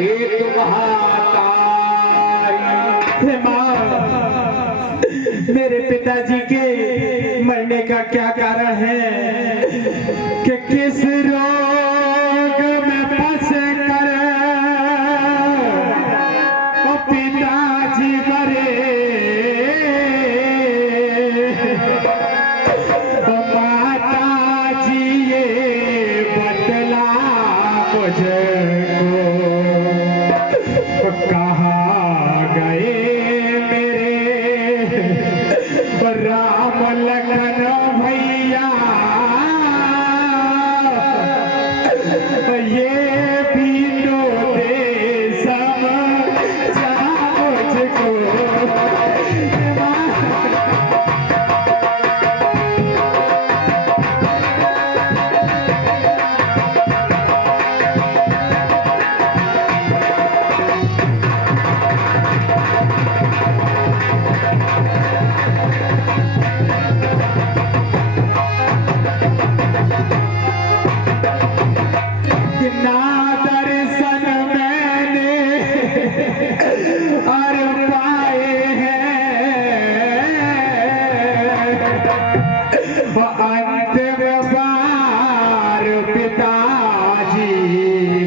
हे तुम्हारी माँ, मेरे पिताजी के मरने का क्या कारण है कि किस रोग में फंस कर ओ पिताजी मरे। ओ माता जी ये बतला मुझको कहाँ गए मेरे राम लखन भैया, ये भी तो दे समझा मुझको। ना दर्शन मैंने और पाए हैं, अंतिम बार पिताजी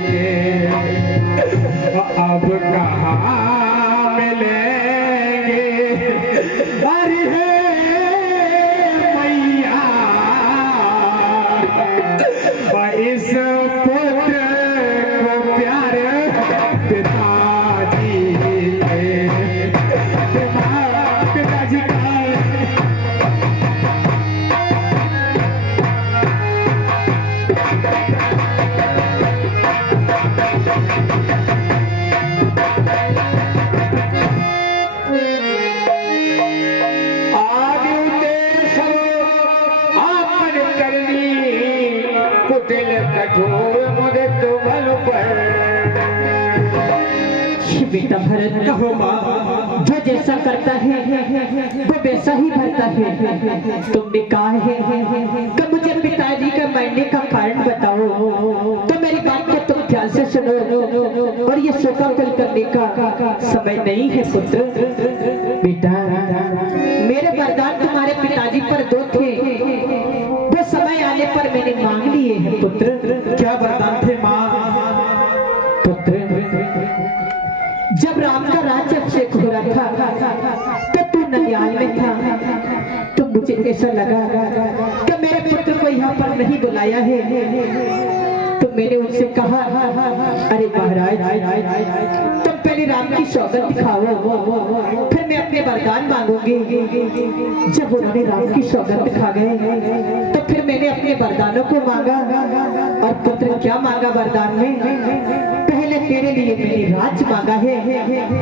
के अब कहाँ मिलेंगे। अरे हे मैया, इस पुत्र को प्यार पिताजी के पिताजी का कठोर मुझे तो बल पर। बेटा भरत, कहो माँ, जो जैसा करता है वो वैसा ही भरता है। तुमने कहा है कि मुझे पिताजी का मरने का कारण बताओ, तो मेरी बात को तुम ध्यान से सुनो और ये शोकाकुल करने का समय नहीं है पुत्र। बेटा, मेरे वरदान तुम्हारे पिताजी पर दो थे, वो समय आने पर मैंने मांग लिए हैं पुत्र। क्या वरदान थे माँ? पुत्र, जब राम का राज्य अभिषेक हो रहा था तो तू ननिहाल में था, तो मुझे ऐसा लगा कि मेरे पुत्र को यहाँ पर नहीं बुलाया है, तो मैंने उनसे कहा, अरे महाराज, तुम पहले राम की सौगंध दिखाओ, फिर मैं अपने वरदान मांगूंगी। जब उन्होंने राम की सौगंध दिखा गए तो फिर मैंने अपने वरदानों को मांगा। और पुत्र, क्या मांगा वरदान में? पहले तेरे लिए मैंने राज्य मांगा है,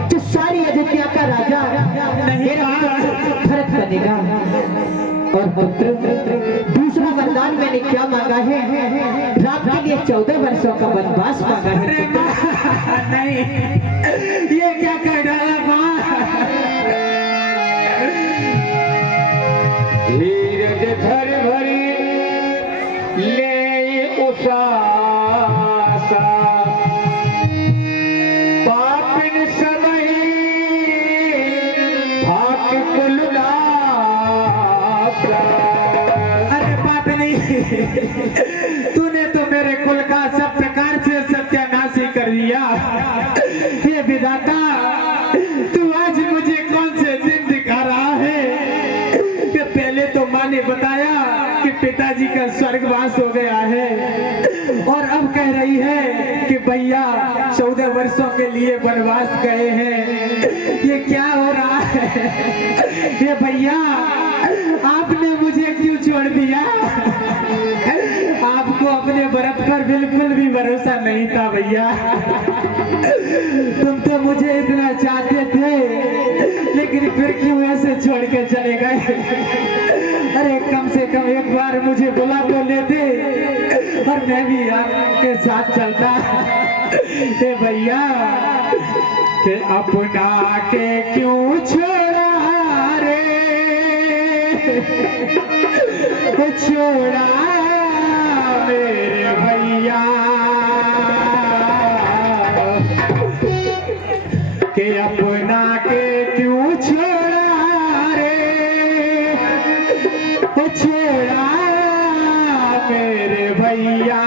जो सारी अयोध्या का राजा मेरा भरत बनेगा। और पुत्र, दूसरा वरदान मैंने क्या मांगा है? राम के लिए 14 वर्षों का वनवास मांगा है। नहीं, ये क्या कह डाला माँ? धीरज धर भरी ले उसासा, पापिन समय भाग कुलनासा। अरे बात नहीं, तूने तो मेरे कुल का सब प्रकार से सत्यानाश ही कर दिया। ये विधाता, तू आज मुझे कौन से दिन दिखा रहा है कि पहले तो माँ ने बताया कि पिताजी का स्वर्गवास हो गया है, और अब कह रही है कि भैया 14 वर्षों के लिए वनवास गए हैं। ये क्या हो रहा है? ये भैया, आपने मुझे क्यों छोड़ दिया? आपको अपने व्रत पर बिल्कुल भी भरोसा नहीं था भैया। तुम तो मुझे इतना चाहते थे, लेकिन फिर क्यों ऐसे छोड़ के चले गए? अरे कम से कम एक बार मुझे बुला तो लेते और मैं भी आपके साथ चलता। ए भैया, के अपना के क्यों छोड़ा रे, छोड़ा मेरे भैया। कि अपना के क्यों छोड़ा रे, ओ छोड़ा मेरे भैया,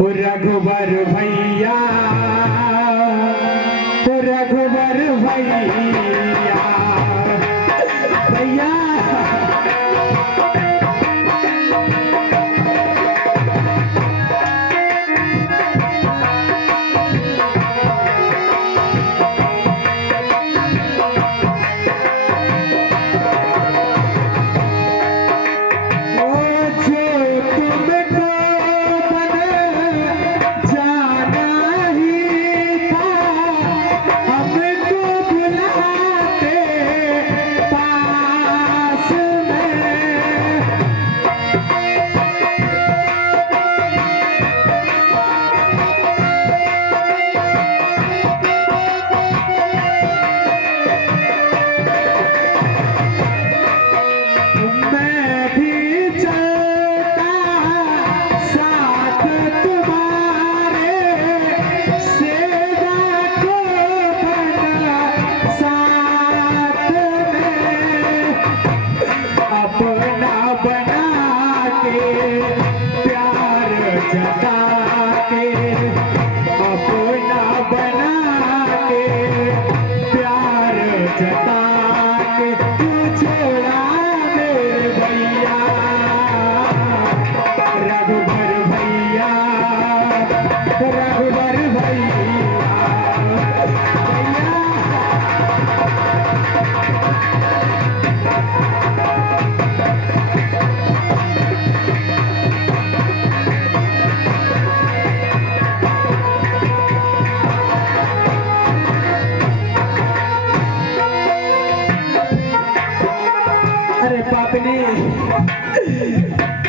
ओ रघुबर भैया, ओ रघुबर भैया, भैया।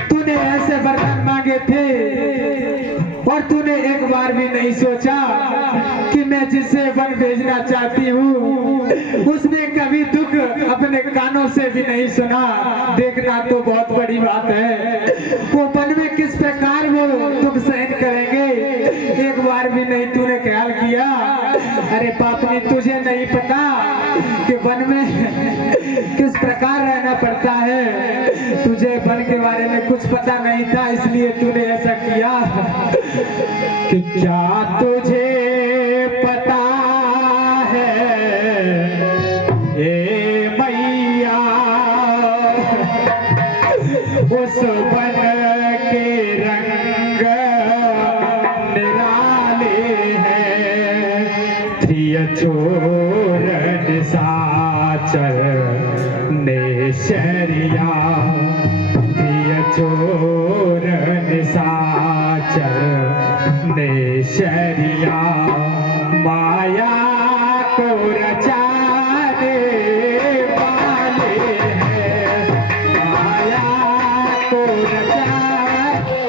तूने ऐसे वरदान मांगे थे और तूने एक बार भी नहीं सोचा कि मैं जिसे वन भेजना चाहती हूँ उसने कभी दुख अपने कानों से भी नहीं सुना। देखना तो बहुत बड़ी बात है, वो वन में किस प्रकार वो दुख सहन करेंगे, एक बार भी नहीं तूने ख्याल किया। अरे पापनी, तुझे नहीं पता कि वन में किस प्रकार रहना पड़ता है, तुझे वन के बारे में कुछ पता नहीं था, इसलिए तूने ऐसा किया। कि क्या तुझे पता है ए मैया, उस वन के रंग निराले हैं, थी चोर निशाचर नेशरिया, थी चोर निशाचर नेशरिया, माया को रचाने वाले हैं, माया को रचाने।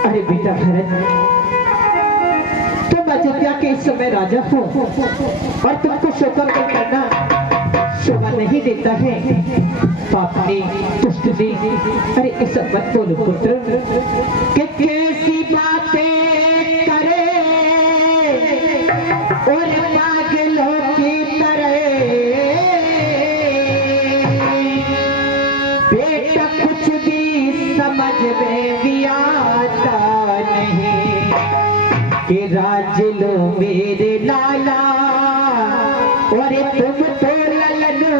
अरे बेटा भरत, तुम अयोध्या के इस समय राजा हो और तुमको शोका करना शोभा नहीं नहीं देता है। पापनी दुष्टनी, अरे ऐसा मत बोलो पुत्र कि कैसी बातें करे और पागलों की तरह। बेटा कुछ भी समझ में भी आता नहीं कि राज लो मेरे लाला और तुम तो ललनो।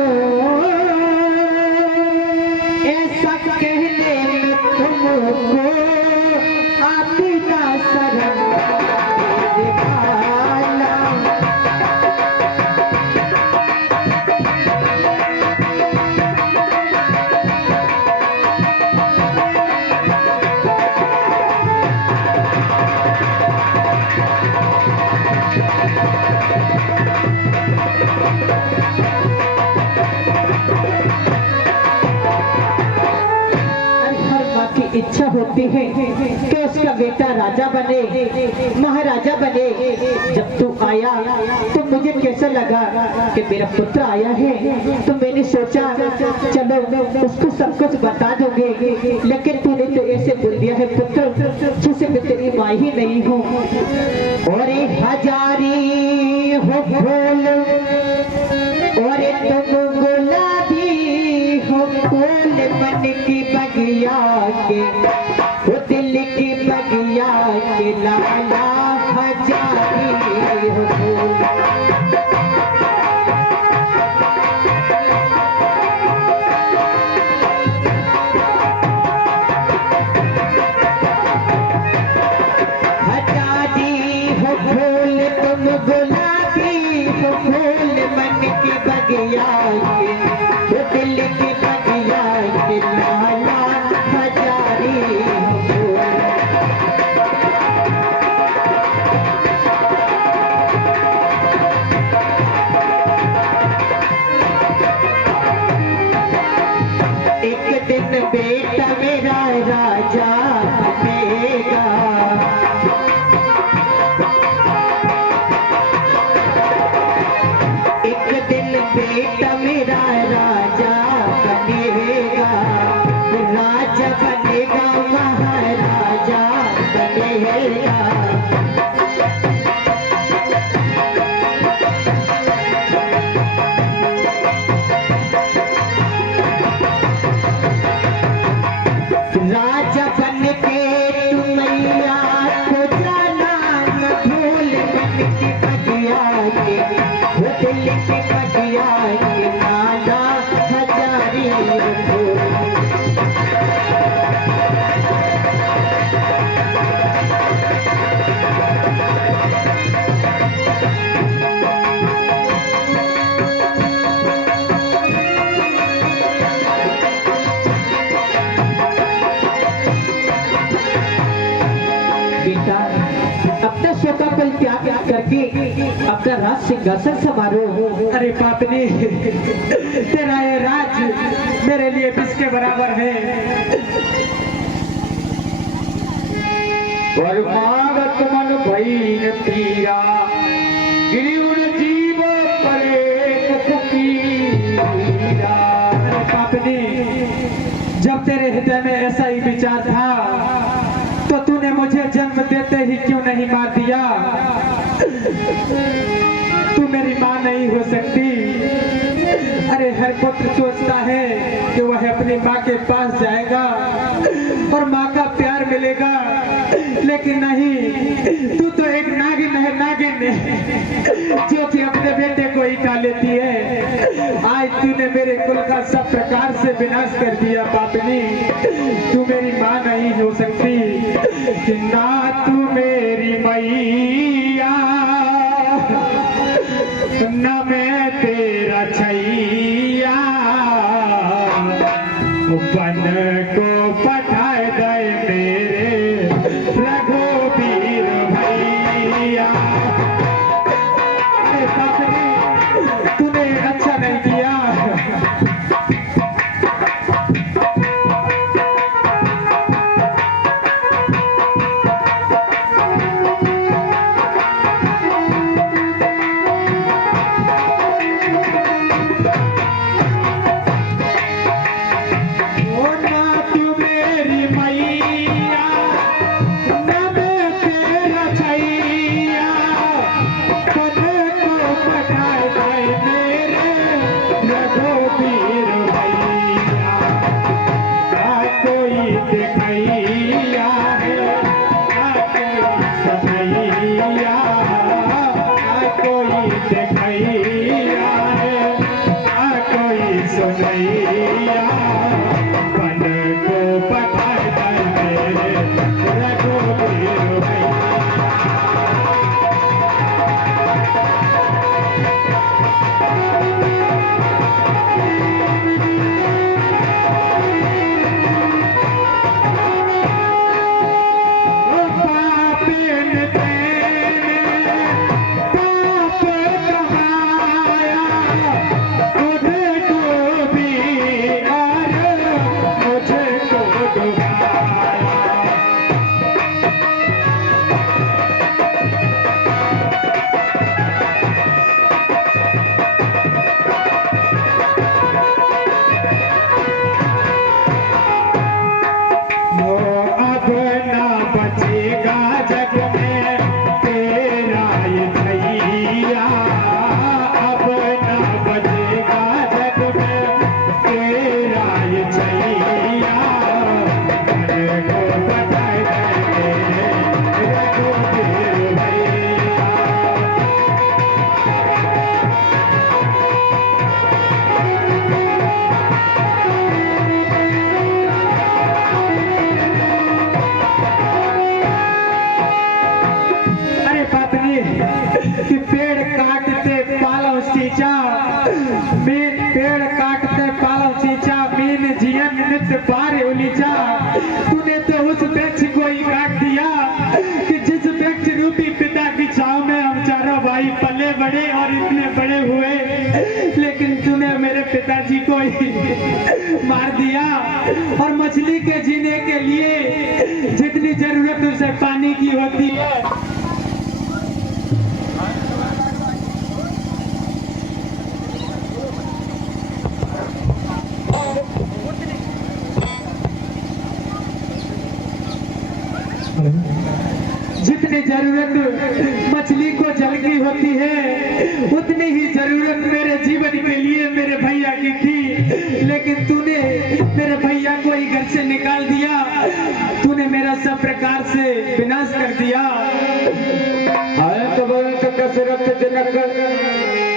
ऐसा कहने में तुमको आती ना शर्म मेरे भाला। इच्छा होती है कि उसका बेटा राजा बने, महाराजा बने। जब तू आया तो मुझे कैसा लगा कि मेरा पुत्र आया है, तो मैंने सोचा चलो उसको सब कुछ बता दोगे। लेकिन तूने तो ऐसे बोल दिया है पुत्र जैसे मैं तेरी माँ ही नहीं हूँ। और हजारी हो फूल और तुम गुलाबी हो फूल, मन की बगिया के वो दिल की बगिया के लाला हजारी हो फूल। हजारी हो फूल तुम गुलाबी हो फूल, मन की बगिया के वो दिल की बगिया के लाला हजारी हो फूल। एक दिन बेटा मेरा राजा बनेगा, एक दिन बेटा मेरा राजा बनेगा, राजा बनेगा महाराजा बनेगा। राजा बन के तुम मैया को जाना न भूल, मन की बगिया के वो दिल की बगिया के लाला हजारी हो फूल। बेटा अपने शोका को त्याग करके अपना राज सिंहासन संभालो। अरे पापनी, तेरा ये राज मेरे लिए विष के बराबर है। परमागत मन भईन पीरा, गिरिउर जीव परे कुकीरा। अरे पापनी, जब तेरे हृदय में ऐसा ही विचार था तो तूने मुझे जन्म देते ही क्यों नहीं मार दिया? तू मेरी माँ नहीं हो सकती। अरे हर पुत्र सोचता है कि वह अपनी माँ के पास जाएगा और माँ का प्यार मिलेगा, लेकिन नहीं, तू तो एक नागिन है, नागिन जो कि अपने बेटे को ही खा लेती है। आज तूने मेरे कुल का सब प्रकार से विनाश कर दिया पापनी। तू मेरी माँ नहीं हो सकती, ना तू मेरी मैया, ना मैं तेरा छैया। बन को पठाए गए मेरे रघुबीर भैया। अरे पापनी, तूने अच्छा नहीं किया। नैया मन को पकड़ मेरे रघुवीर भैया। पेड़ काटते पालो चीचा मीन जियन नित पारे उलीचा। तूने तो उस वृक्ष को ही काट दिया कि जिस वृक्ष रूपी पिता की छांव में हम चारों भाई पले बड़े और इतने बड़े हुए, लेकिन तूने मेरे पिताजी को ही मार दिया। और मछली के जीने के लिए जितनी जरूरत उसे पानी की होती है, जितनी जरूरत मछली को जल की होती है उतनी ही जरूरत मेरे जीवन के लिए मेरे भैया की थी। लेकिन तूने मेरे भैया को ही घर से निकाल दिया, तूने मेरा सब प्रकार से विनाश कर दिया। अंत बंत दशरथ जनक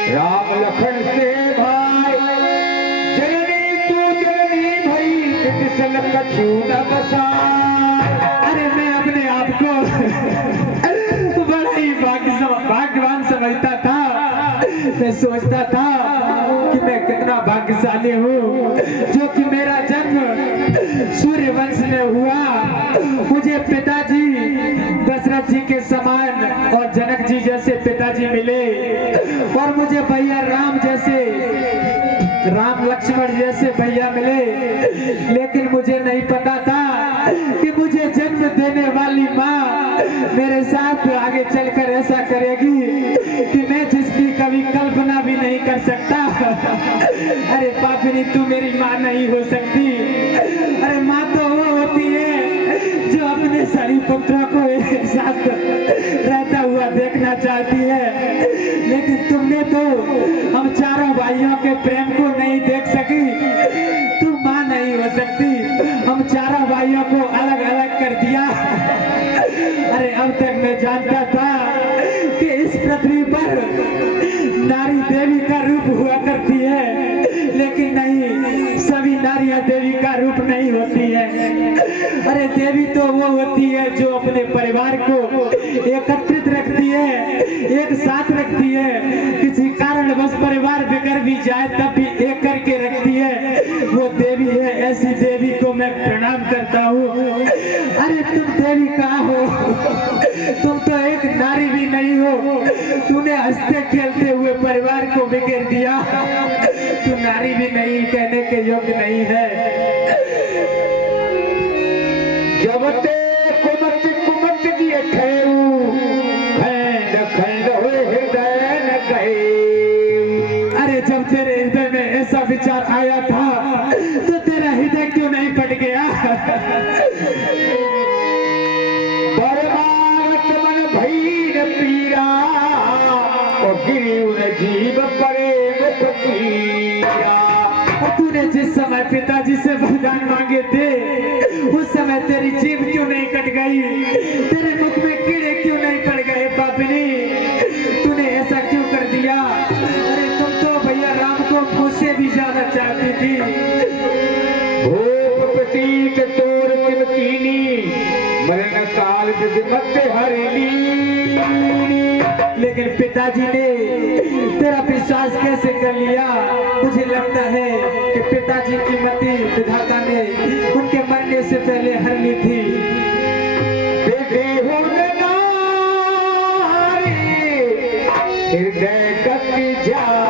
राम लखन से भाई, जननी तू जननी भई किसन कछु न बसा। अरे मैं अपने आप को बड़ा ही भाग्यवान समझता था। मैं सोचता था कि मैं कितना भाग्यशाली हूँ जो कि मेरा जन्म सूर्य वंश में हुआ। मुझे पिताजी दशरथ जी के समान और जनक जी जैसे पिताजी मिले, और मुझे भैया राम जैसे, राम लक्ष्मण जैसे भैया मिले। लेकिन मुझे नहीं पता था कि मुझे जन्म देने वाली माँ मेरे साथ आगे चलकर ऐसा करेगी कि मैं जिसकी कभी कल्पना भी नहीं कर सकता। अरे पापिनी, तू मेरी माँ नहीं हो सकती। अरे माँ तो वो होती है जो अपने सभी पुत्रों को एक साथ रहता हुआ देखना चाहती है, लेकिन तुमने तो हम चारों भाइयों के प्रेम को नहीं देख सकी। तू माँ नहीं हो सकती, हम चारों भाइयों को अलग अलग कर दिया। अरे अब तक मैं जानता था कि इस पृथ्वी पर नारी देवी का रूप हुआ करती है, लेकिन नहीं, सभी नारियां देवी का रूप नहीं होती है। अरे देवी तो वो होती है जो अपने परिवार को एकत्रित रखती है, एक साथ रखती है। किसी कारणवश परिवार बिगड़ भी जाए तब भी एक करके रखती है, वो देवी है। ऐसी देवी को मैं प्रणाम करता हूँ। अरे तुम देवी कहाँ हो? तुम तो एक नारी भी नहीं हो। तूने हंसते खेलते हुए परिवार को बिखेर दिया। तू नारी भी नहीं, कहने के योग्य नहीं है। जब ते कुमत कुमत दिए ठहरू, खंड खंड हुए हृदय न कहे। अरे जब तेरे हृदय में ऐसा विचार आया था तो तेरा हृदय क्यों नहीं फट गया? परमागत मन भैर पीरा, और गिरी उन जीव प्रेम फकीरा। और तूने जिस समय पिताजी से वरदान मांगे थे उस समय तेरी जीभ क्यों नहीं कट गई? तेरे मुख में कीड़े क्यों नहीं पड़ गए? पापिनी, तूने ऐसा क्यों कर दिया? अरे तुम तो भैया राम को मुझसे भी ज्यादा चाहती थी। भूप प्रतीक तोर तिम कीनी मरण काल विधिमत हरिणी। लेकिन पिताजी ने तेरा विश्वास कैसे कर लिया? मुझे लगता है कि पिताजी की मति विधाता ने उनके मरने से पहले हर ली थी। विधि हुन नारी हृदय गति जाए।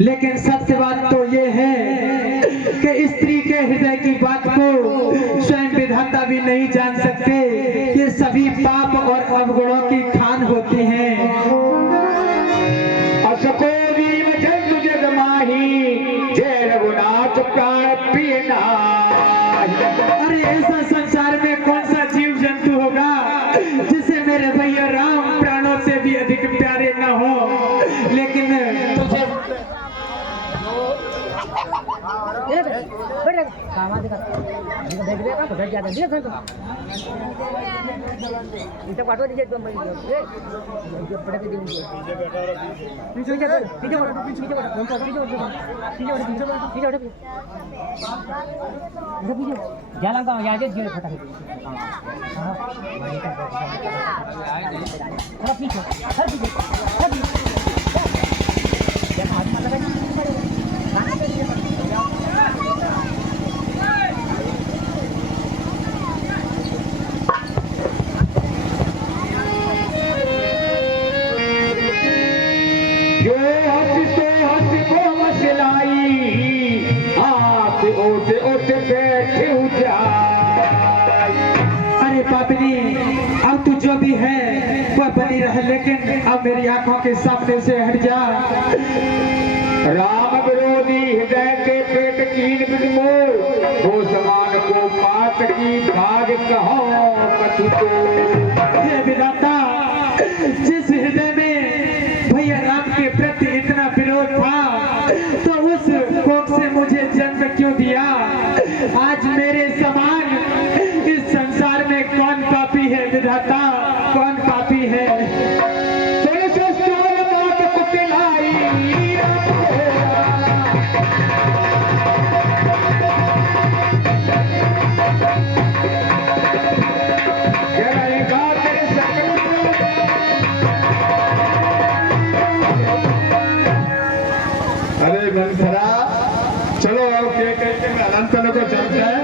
लेकिन सत्य बात तो ये है कि स्त्री के हृदय की बात को स्वयं विधाता भी नहीं जान सकते। ये सभी पाप और अवगुणों की खान होती हैं। असको जीव जंतु जग माही जय रघुनाथ प्राण प्रिय नाहि। अरे ऐसा संसार में कौन सा जीव जंतु होगा जिसे मेरे भैया राम प्राणों से भी अधिक प्यारे न हो। लेकिन तुझे अरे पापनी, अब तू जो भी है वह बनी रह, लेकिन अब मेरी आंखों के सामने से हट जा। राम विरोधी हृदय के पेट कीन बिदमोर वो समान को पात की भाग कहो कथु को। हे विधाता, जिस हृदय में भैया राम के प्रति इतना विरोध था तो उस कोख से मुझे जन्म क्यों दिया? आज मेरे समान इस संसार में कौन पापी है विधाता, कौन पापी है? अरे मंथरा, चलो अब के कहते हैं अनंतन को चलते हैं।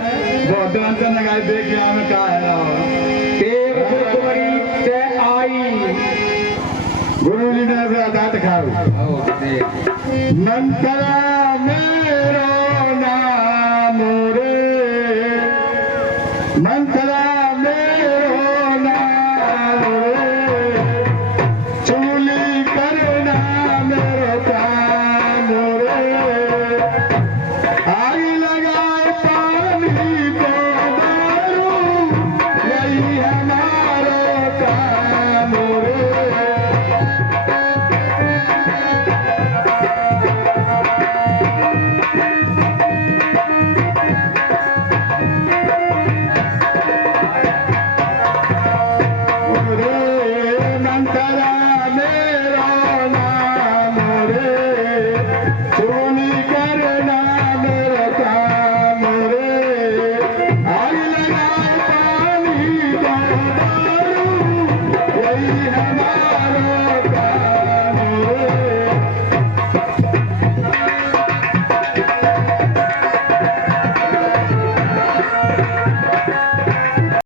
वो अनंतन गाय देख के हमें कहा है ना देव गुरुकुमारी से आई गुरु जी ने भी आजाद खाओ। मंथरा मेरो नाम रे, मंथरा मेरो नाम रे, चूली करना मेरो काम रे, आग लगाए पानी को दारू, यही हमारा काम रे। Yeah.